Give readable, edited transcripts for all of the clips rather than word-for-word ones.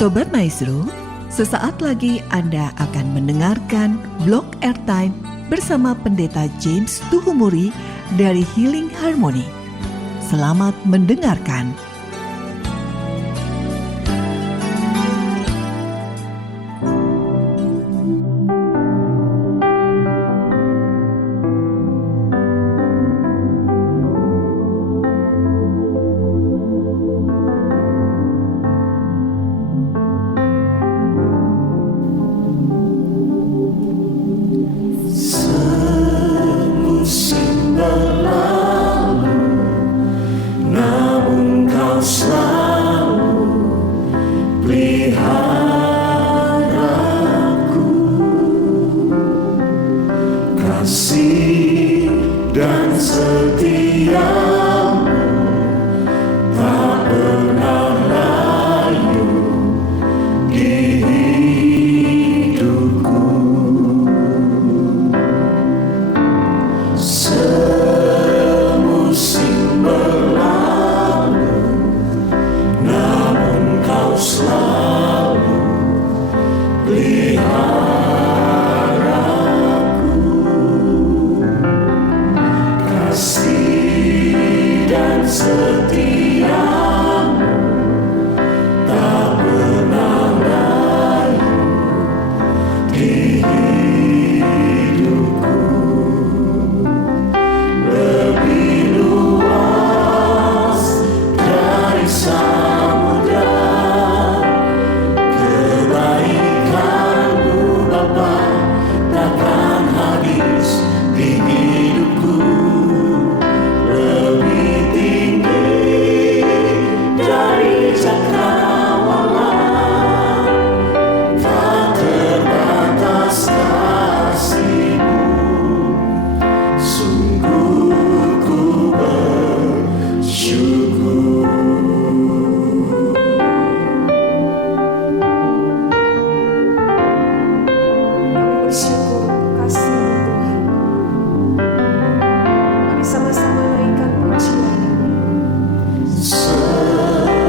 Sobat Maestro, sesaat lagi Anda akan mendengarkan Blog Airtime bersama Pendeta James Tuhumuri dari Healing Harmony. Selamat mendengarkan. Sama-sama naikkan pujian. Semusim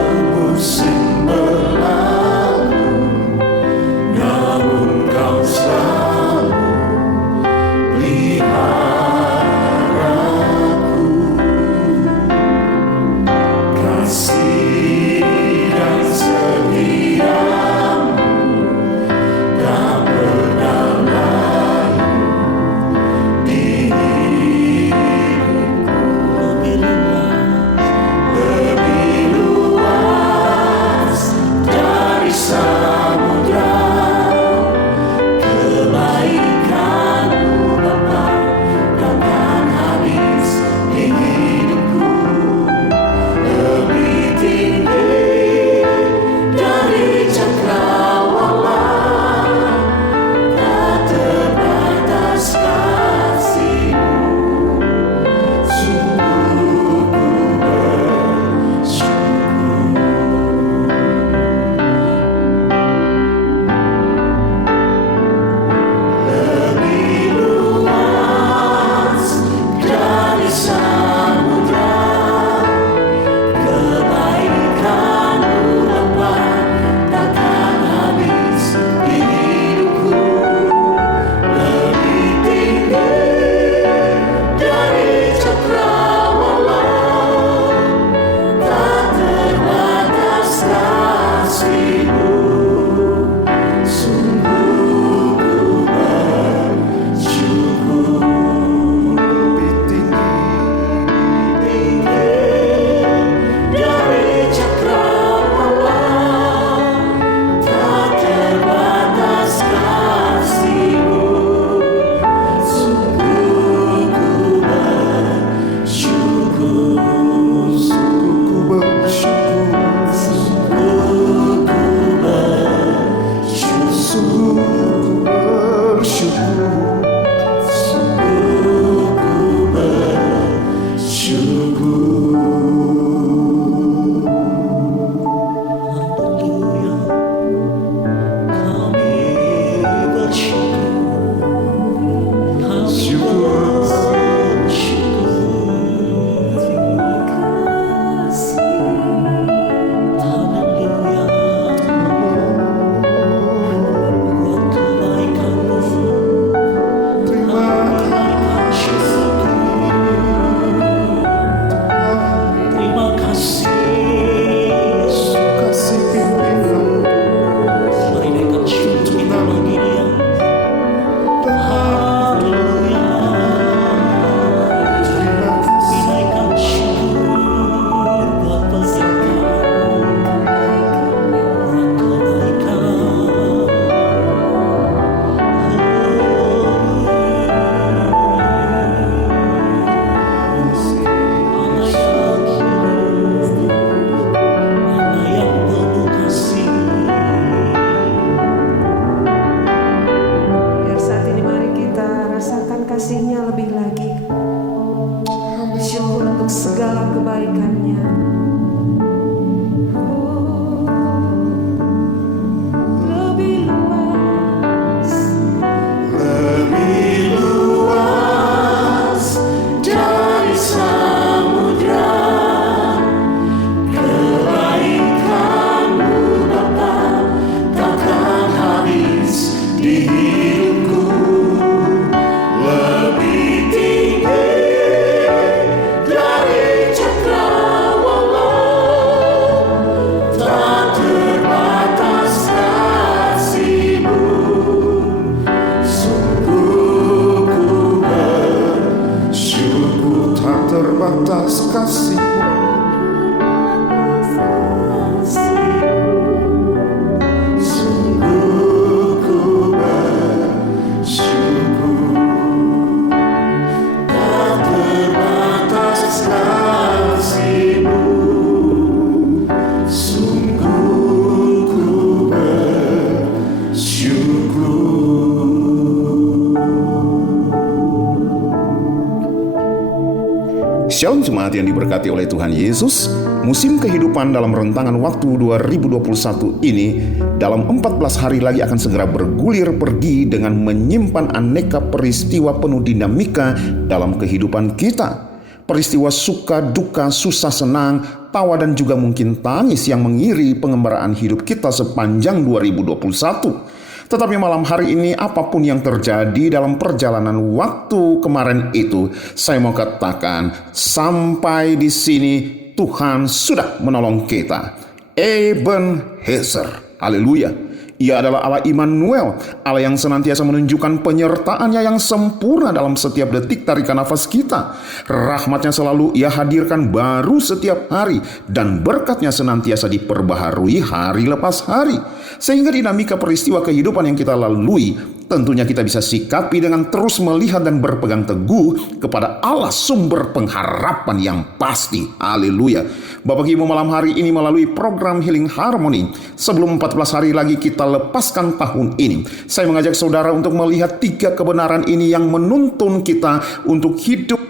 Shalom jemaat yang diberkati oleh Tuhan Yesus. Musim kehidupan dalam rentangan waktu 2021 ini dalam 14 hari lagi akan segera bergulir pergi dengan menyimpan aneka peristiwa penuh dinamika dalam kehidupan kita. Peristiwa suka, duka, susah, senang, tawa dan juga mungkin tangis yang mengiri pengembaraan hidup kita sepanjang 2021. Tetapi malam hari ini apapun yang terjadi dalam perjalanan waktu kemarin itu, saya mau katakan sampai di sini Tuhan sudah menolong kita. Ebenezer, haleluya. Ia adalah Allah Immanuel, Allah yang senantiasa menunjukkan penyertaannya yang sempurna dalam setiap detik tarikan nafas kita. Rahmatnya selalu Ia hadirkan baru setiap hari, dan berkatnya senantiasa diperbaharui hari lepas hari. Sehingga dinamika peristiwa kehidupan yang kita lalui, tentunya kita bisa sikapi dengan terus melihat dan berpegang teguh kepada Allah sumber pengharapan yang pasti. Haleluya. Bapak Ibu, malam hari ini melalui program Healing Harmony, sebelum 14 hari lagi kita lepaskan tahun ini, saya mengajak saudara untuk melihat 3 kebenaran ini yang menuntun kita untuk hidup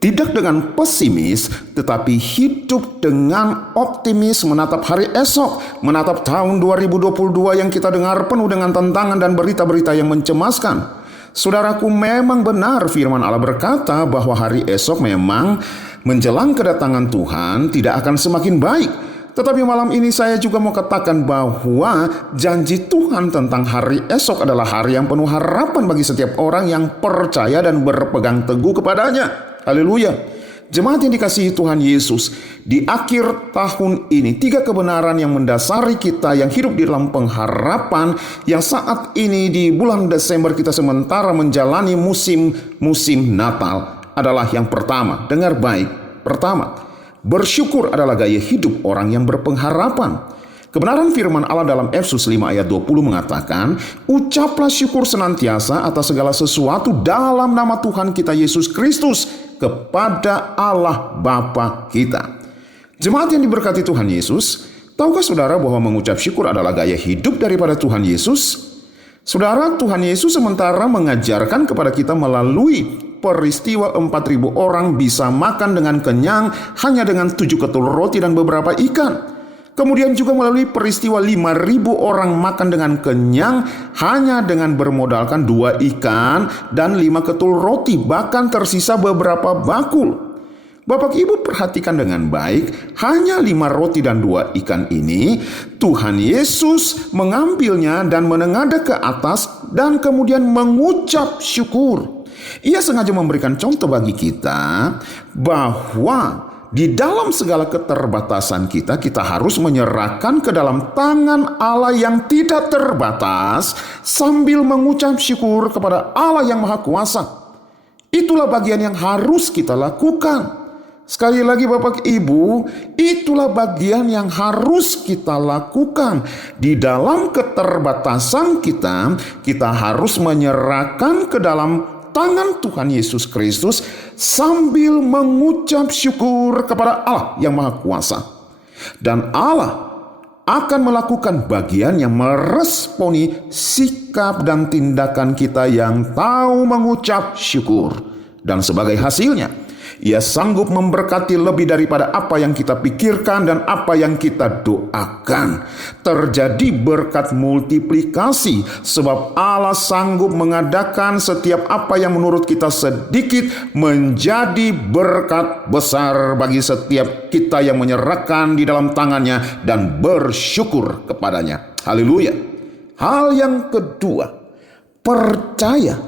tidak dengan pesimis, tetapi hidup dengan optimis menatap hari esok, menatap tahun 2022 yang kita dengar penuh dengan tantangan dan berita-berita yang mencemaskan. Saudaraku, memang benar firman Allah berkata bahwa hari esok memang menjelang kedatangan Tuhan tidak akan semakin baik. Tetapi malam ini saya juga mau katakan bahwa janji Tuhan tentang hari esok adalah hari yang penuh harapan bagi setiap orang yang percaya dan berpegang teguh kepadanya. Haleluya. Jemaat yang dikasihi Tuhan Yesus, di akhir tahun ini 3 kebenaran yang mendasari kita yang hidup di dalam pengharapan yang saat ini di bulan Desember kita sementara menjalani musim Natal adalah yang pertama. Dengar baik. Pertama, bersyukur adalah gaya hidup orang yang berpengharapan. Kebenaran firman Allah dalam Efesus 5 ayat 20 mengatakan, ucaplah syukur senantiasa atas segala sesuatu dalam nama Tuhan kita Yesus Kristus kepada Allah Bapa kita. Jemaat yang diberkati Tuhan Yesus, tahukah saudara bahwa mengucap syukur adalah gaya hidup daripada Tuhan Yesus? Saudara, Tuhan Yesus sementara mengajarkan kepada kita melalui peristiwa 4.000 orang bisa makan dengan kenyang hanya dengan 7 ketul roti dan beberapa ikan. Kemudian juga melalui peristiwa 5.000 orang makan dengan kenyang hanya dengan bermodalkan 2 ikan dan 5 ketul roti, bahkan tersisa beberapa bakul. Bapak Ibu perhatikan dengan baik, hanya 5 roti dan 2 ikan ini Tuhan Yesus mengambilnya dan menengadah ke atas dan kemudian mengucap syukur. Ia sengaja memberikan contoh bagi kita bahwa di dalam segala keterbatasan kita harus menyerahkan ke dalam tangan Allah yang tidak terbatas sambil mengucap syukur kepada Allah yang Maha Kuasa. Itulah bagian yang harus kita lakukan. Sekali lagi Bapak Ibu, itulah bagian yang harus kita lakukan. Di dalam keterbatasan kita harus menyerahkan ke dalam tangan Tuhan Yesus Kristus sambil mengucap syukur kepada Allah yang Maha Kuasa. Dan Allah akan melakukan bagian yang meresponi sikap dan tindakan kita yang tahu mengucap syukur. Dan sebagai hasilnya, Ia sanggup memberkati lebih daripada apa yang kita pikirkan dan apa yang kita doakan. Terjadi berkat multiplikasi sebab Allah sanggup mengadakan setiap apa yang menurut kita sedikit menjadi berkat besar bagi setiap kita yang menyerahkan di dalam tangannya dan bersyukur kepadanya. Haleluya. Hal yang kedua, percaya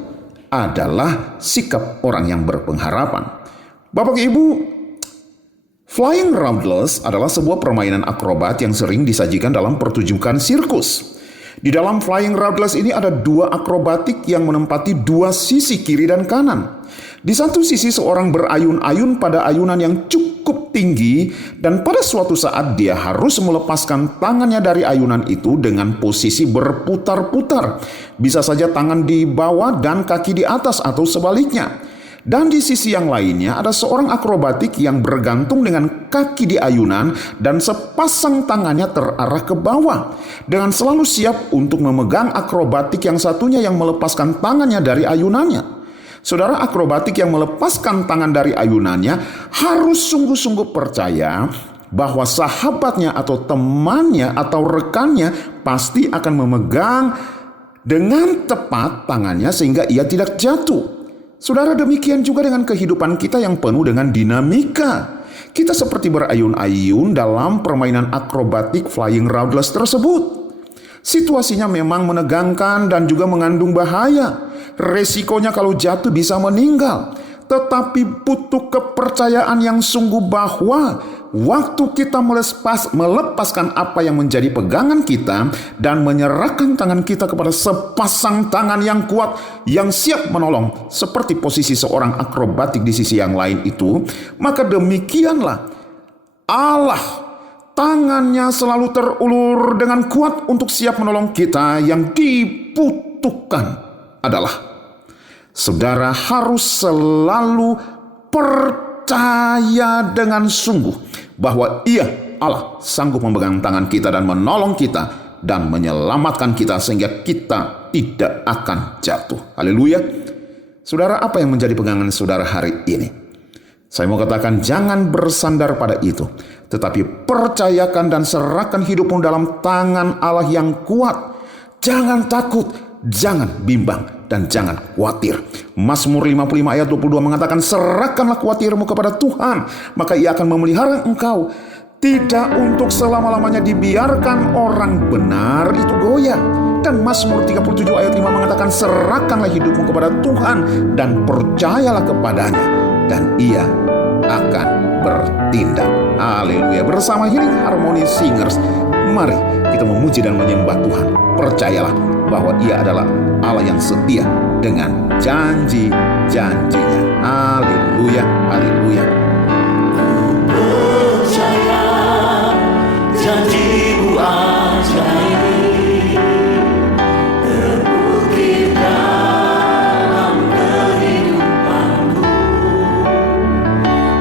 adalah sikap orang yang berpengharapan. Bapak Ibu, Flying Roundless adalah sebuah permainan akrobat yang sering disajikan dalam pertunjukan sirkus. Di dalam Flying Roundless ini ada 2 akrobatik yang menempati 2 sisi kiri dan kanan. Di satu sisi seorang berayun-ayun pada ayunan yang cukup tinggi dan pada suatu saat dia harus melepaskan tangannya dari ayunan itu dengan posisi berputar-putar. Bisa saja tangan di bawah dan kaki di atas atau sebaliknya. Dan di sisi yang lainnya ada seorang akrobatik yang bergantung dengan kaki di ayunan dan sepasang tangannya terarah ke bawah, dengan selalu siap untuk memegang akrobatik yang satunya yang melepaskan tangannya dari ayunannya. Saudara akrobatik yang melepaskan tangan dari ayunannya harus sungguh-sungguh percaya bahwa sahabatnya atau temannya atau rekannya pasti akan memegang dengan tepat tangannya sehingga ia tidak jatuh. Saudara, demikian juga dengan kehidupan kita yang penuh dengan dinamika. Kita seperti berayun-ayun dalam permainan akrobatik flying roundless tersebut. Situasinya memang menegangkan dan juga mengandung bahaya. Resikonya kalau jatuh bisa meninggal. Tetapi butuh kepercayaan yang sungguh bahwa waktu kita melepaskan apa yang menjadi pegangan kita dan menyerahkan tangan kita kepada sepasang tangan yang kuat yang siap menolong seperti posisi seorang akrobatik di sisi yang lain itu, maka demikianlah Allah tangannya selalu terulur dengan kuat untuk siap menolong kita. Yang dibutuhkan adalah saudara harus selalu percaya dengan sungguh bahwa Allah sanggup memegang tangan kita dan menolong kita dan menyelamatkan kita sehingga kita tidak akan jatuh. Haleluya. Saudara, apa yang menjadi pegangan saudara hari ini? Saya mau katakan jangan bersandar pada itu, tetapi percayakan dan serahkan hidupmu dalam tangan Allah yang kuat. Jangan takut, jangan bimbang, dan jangan khawatir. Mazmur 55 ayat 22 mengatakan, serahkanlah khawatirmu kepada Tuhan, maka Ia akan memelihara engkau. Tidak untuk selama-lamanya dibiarkan orang benar itu goyah. Dan Mazmur 37 ayat 5 mengatakan, serahkanlah hidupmu kepada Tuhan dan percayalah kepadanya, dan Ia akan bertindak. Haleluya. Bersama Healing Harmony Singers, mari kita memuji dan menyembah Tuhan. Percayalah bahwa Ia adalah Allah yang setia dengan janji-janjinya. Haleluya, haleluya. Percaya janji-Mu ajaib, terbukti dalam kehidupanku.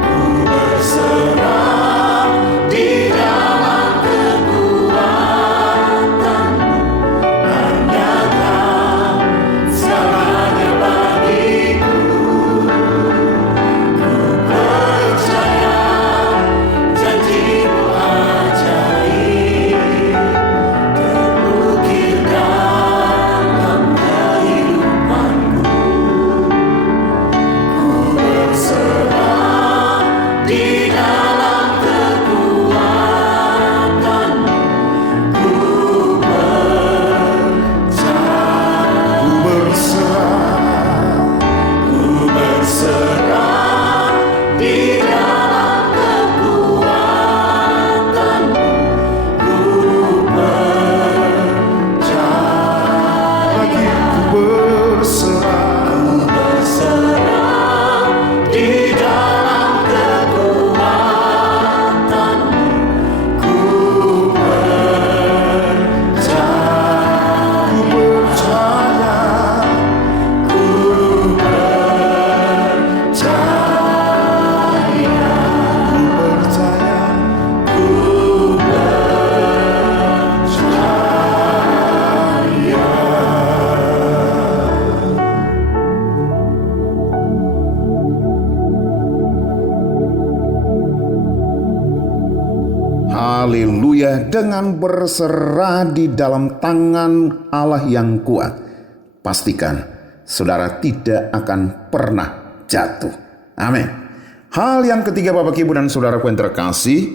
Ku berserah di dalam kekuatan-Mu, nyatakan segalanya bagiku. Ku percaya janji-Mu ajaib, terukir dalam kehidupanku. Ku berserah di dalam kekuatan-Mu. Ku berserah di dalam kekuatan-Mu. Ku berserah di dalam kekuatan-Mu. Ku Haleluya. Dengan berserah di dalam tangan Allah yang kuat, pastikan saudara tidak akan pernah jatuh. Amin. Hal yang ketiga, Bapak, Ibu, dan saudaraku yang terkasih,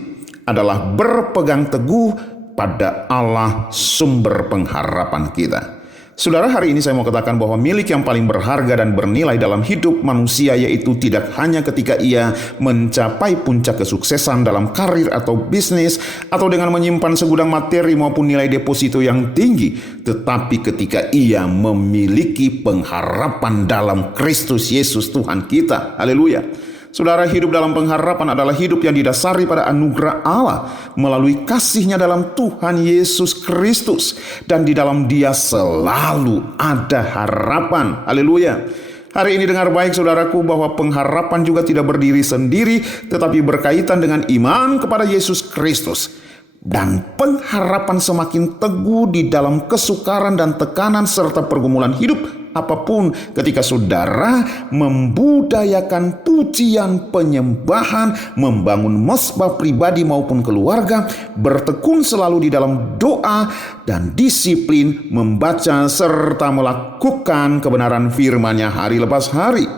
adalah berpegang teguh pada Allah sumber pengharapan kita. Saudara, hari ini saya mau katakan bahwa milik yang paling berharga dan bernilai dalam hidup manusia yaitu tidak hanya ketika ia mencapai puncak kesuksesan dalam karir atau bisnis, atau dengan menyimpan segudang materi maupun nilai deposito yang tinggi, tetapi ketika ia memiliki pengharapan dalam Kristus Yesus Tuhan kita. Haleluya. Saudara, hidup dalam pengharapan adalah hidup yang didasari pada anugerah Allah melalui kasih-Nya dalam Tuhan Yesus Kristus, dan di dalam Dia selalu ada harapan. Haleluya. Hari ini dengar baik saudaraku bahwa pengharapan juga tidak berdiri sendiri, tetapi berkaitan dengan iman kepada Yesus Kristus. Dan pengharapan semakin teguh di dalam kesukaran dan tekanan serta pergumulan hidup apapun ketika saudara membudayakan pujian, penyembahan, membangun mesbah pribadi maupun keluarga, bertekun selalu di dalam doa dan disiplin membaca serta melakukan kebenaran firman-Nya hari lepas hari.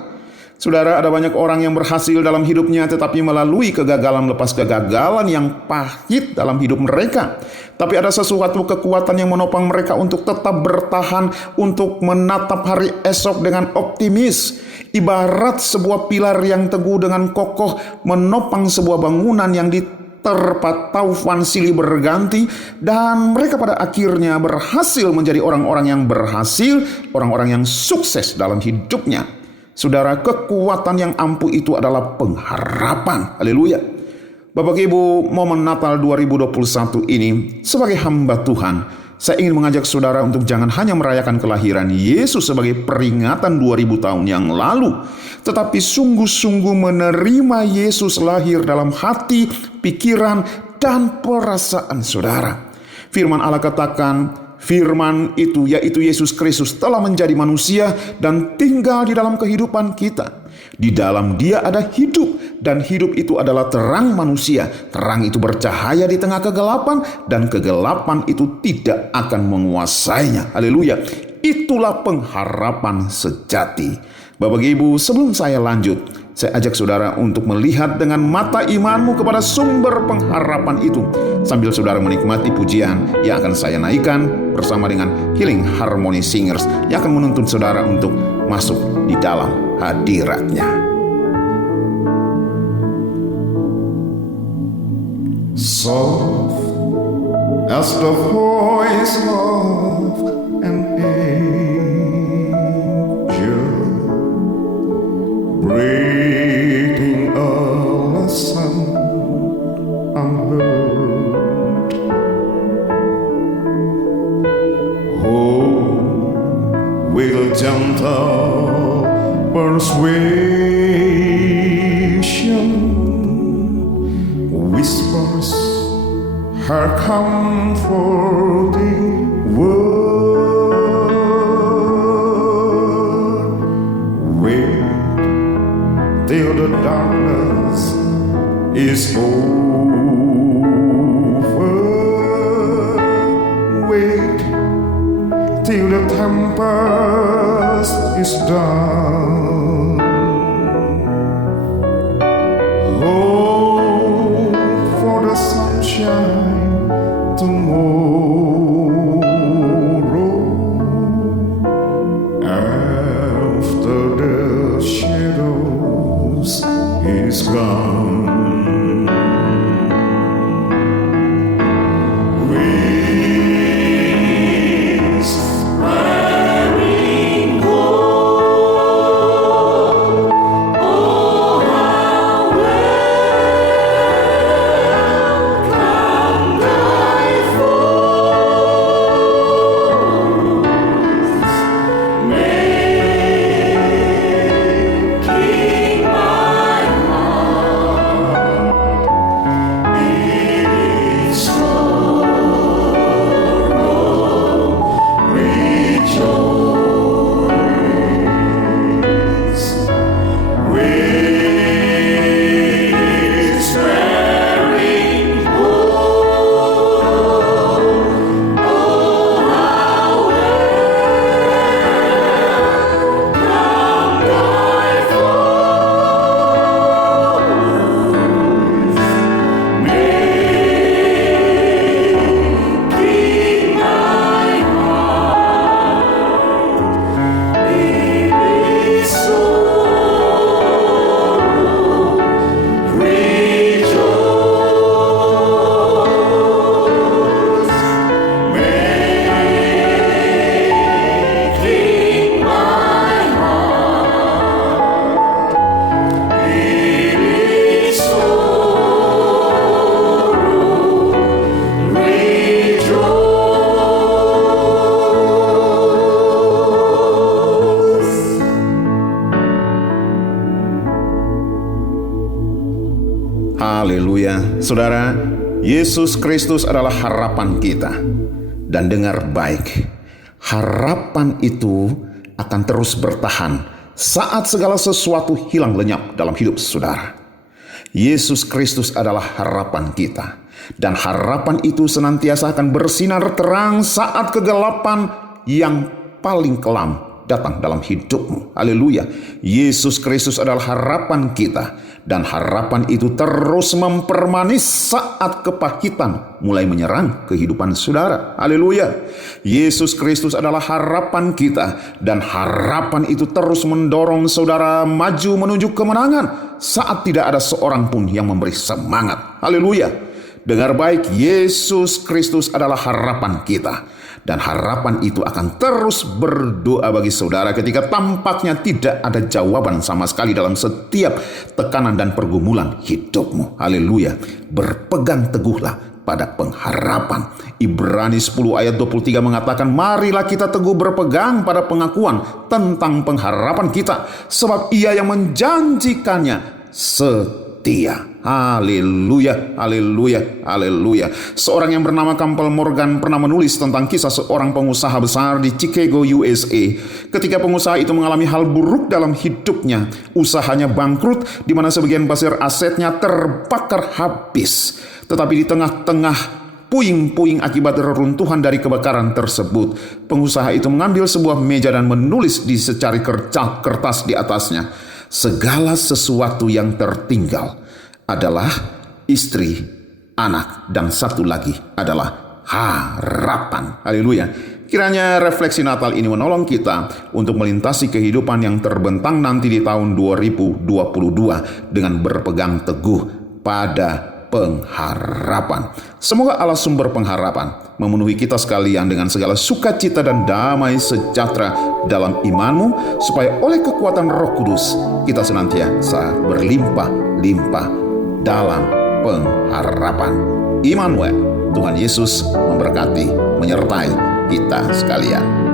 Saudara, ada banyak orang yang berhasil dalam hidupnya tetapi melalui kegagalan lepas kegagalan yang pahit dalam hidup mereka. Tapi ada sesuatu kekuatan yang menopang mereka untuk tetap bertahan, untuk menatap hari esok dengan optimis. Ibarat sebuah pilar yang teguh dengan kokoh menopang sebuah bangunan yang diterpa taufan silih berganti, dan mereka pada akhirnya berhasil menjadi orang-orang yang berhasil, orang-orang yang sukses dalam hidupnya. Saudara, kekuatan yang ampuh itu adalah pengharapan. Haleluya. Bapak Ibu, momen Natal 2021 ini sebagai hamba Tuhan, saya ingin mengajak saudara untuk jangan hanya merayakan kelahiran Yesus sebagai peringatan 2000 tahun yang lalu, tetapi sungguh-sungguh menerima Yesus lahir dalam hati, pikiran, dan perasaan saudara. Firman Allah katakan, firman itu, yaitu Yesus Kristus, telah menjadi manusia dan tinggal di dalam kehidupan kita. Di dalam Dia ada hidup, dan hidup itu adalah terang manusia. Terang itu bercahaya di tengah kegelapan, dan kegelapan itu tidak akan menguasainya. Haleluya. Itulah pengharapan sejati. Bapak Ibu, sebelum saya lanjut, saya ajak saudara untuk melihat dengan mata imanmu kepada sumber pengharapan itu, sambil saudara menikmati pujian yang akan saya naikkan bersama dengan Healing Harmony Singers yang akan menuntun saudara untuk masuk di dalam hadirat-Nya. Soft as the voice of an angel, breathing a lesson unheard. Oh, with gentle persuasion, whispers her comforting word. Wait till the darkness is over. Wait till the tempest is done. Hope for the sunshine tomorrow after the shadows is gone. Haleluya. Saudara, Yesus Kristus adalah harapan kita. Dan dengar baik, harapan itu akan terus bertahan saat segala sesuatu hilang lenyap dalam hidup saudara. Yesus Kristus adalah harapan kita, dan harapan itu senantiasa akan bersinar terang saat kegelapan yang paling kelam datang dalam hidupmu. Haleluya. Yesus Kristus adalah harapan kita, dan harapan itu terus mempermanis saat kepahitan mulai menyerang kehidupan saudara. Haleluya. Yesus Kristus adalah harapan kita, dan harapan itu terus mendorong saudara maju menuju kemenangan saat tidak ada seorang pun yang memberi semangat. Haleluya. Dengar baik, Yesus Kristus adalah harapan kita, dan harapan itu akan terus berdoa bagi saudara ketika tampaknya tidak ada jawaban sama sekali dalam setiap tekanan dan pergumulan hidupmu. Haleluya. Berpegang teguhlah pada pengharapan. Ibrani 10 ayat 23 mengatakan, marilah kita teguh berpegang pada pengakuan tentang pengharapan kita, sebab Ia yang menjanjikannya setia. Haleluya, haleluya, haleluya. Seorang yang bernama Campbell Morgan pernah menulis tentang kisah seorang pengusaha besar di Chicago, USA. Ketika pengusaha itu mengalami hal buruk dalam hidupnya, usahanya bangkrut, di mana sebagian besar asetnya terbakar habis. Tetapi di tengah-tengah puing-puing akibat reruntuhan dari kebakaran tersebut, pengusaha itu mengambil sebuah meja dan menulis di secari kertas di atasnya, segala sesuatu yang tertinggal adalah istri, anak, dan satu lagi adalah harapan. Haleluya. Kiranya refleksi Natal ini menolong kita untuk melintasi kehidupan yang terbentang nanti di tahun 2022 dengan berpegang teguh pada pengharapan. Semoga Allah sumber pengharapan memenuhi kita sekalian dengan segala sukacita dan damai sejahtera dalam imanmu, supaya oleh kekuatan Roh Kudus kita senantiasa berlimpah-limpah dalam pengharapan. Immanuel, Tuhan Yesus memberkati, menyertai kita sekalian.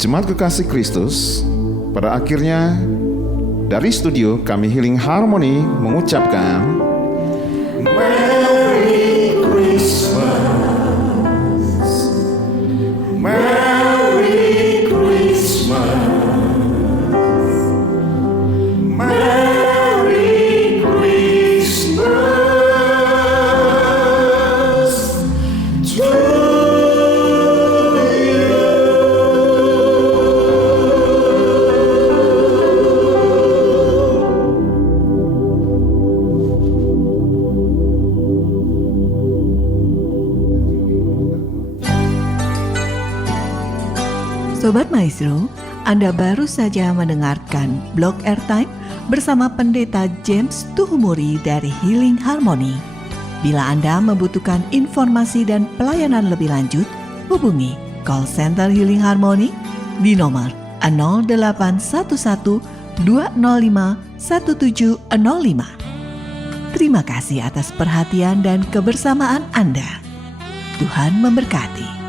Jemaat kekasih Kristus, pada akhirnya dari studio kami Healing Harmony mengucapkan Merry Christmas, Merry Christmas, Merry Christmas to Sobat Maestro, Anda baru saja mendengarkan Blog Airtime bersama Pendeta James Tuhumuri dari Healing Harmony. Bila Anda membutuhkan informasi dan pelayanan lebih lanjut, hubungi call center Healing Harmony di nomor 0811 205 1705. Terima kasih atas perhatian dan kebersamaan Anda. Tuhan memberkati.